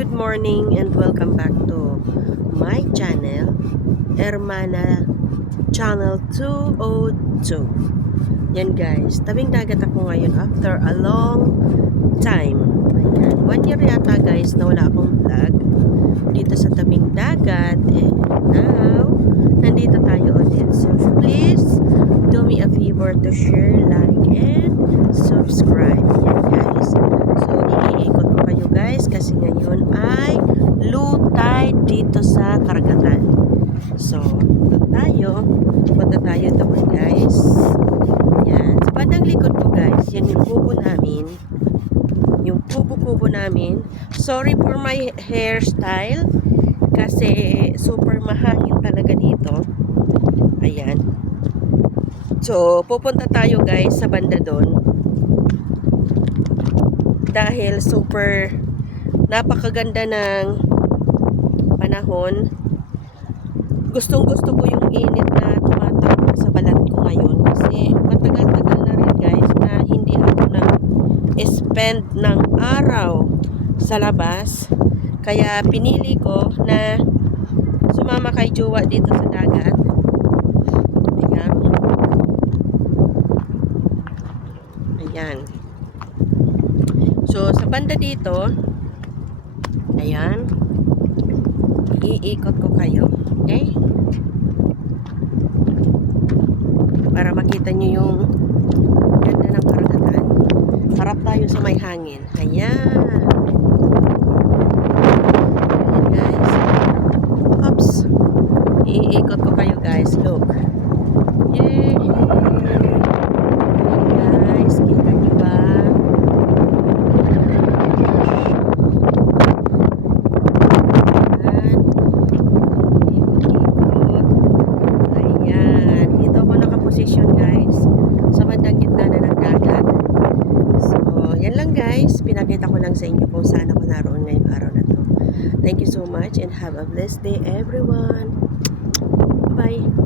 good morning and welcome back to my channel, Hermana Channel 202. Yan guys, tabing dagat ako ngayon after a long time. Ayan, 1 year yata guys na wala akong vlog dito sa tabing dagat. And now, nandito tayo ulit. So please, do me a favor to share, like, and subscribe. Yan guys. So, iikot ko kayo guys kasi ngayon ay low tide dito sa karagatan. So, punta tayo doon guys. Yan. Sa bandang likod ko guys, yan yung kubo namin. Yung kubo namin. Sorry for my hairstyle kasi super mahangin talaga dito. Ayan. So, pupunta tayo guys sa banda doon. Dahil super napakaganda ng panahon. Gustong gusto ko yung init na tumatakbo sa balat ko ngayon. Kasi matagal-tagal na rin guys na hindi ako na-spend ng araw sa labas. Kaya pinili ko na sumama kay Jowa dito sa dagat. Ayan. Ayan. So, sa banda dito, ayan, iikot ko kayo, okay? Para makita nyo yung ganda ng karagatan. Harap tayo sa may hangin. Ayan. Ayan guys. Oops. Iikot ko kayo guys. Look. Yay! Ayan guys. Kita nyo ba? Guys, sa bandang gitna na ng dagat. So, yan lang guys. Pinakita ko lang sa inyo kung saan ako naroon ngayong araw na to. Thank you so much and have a blessed day everyone. Bye-bye.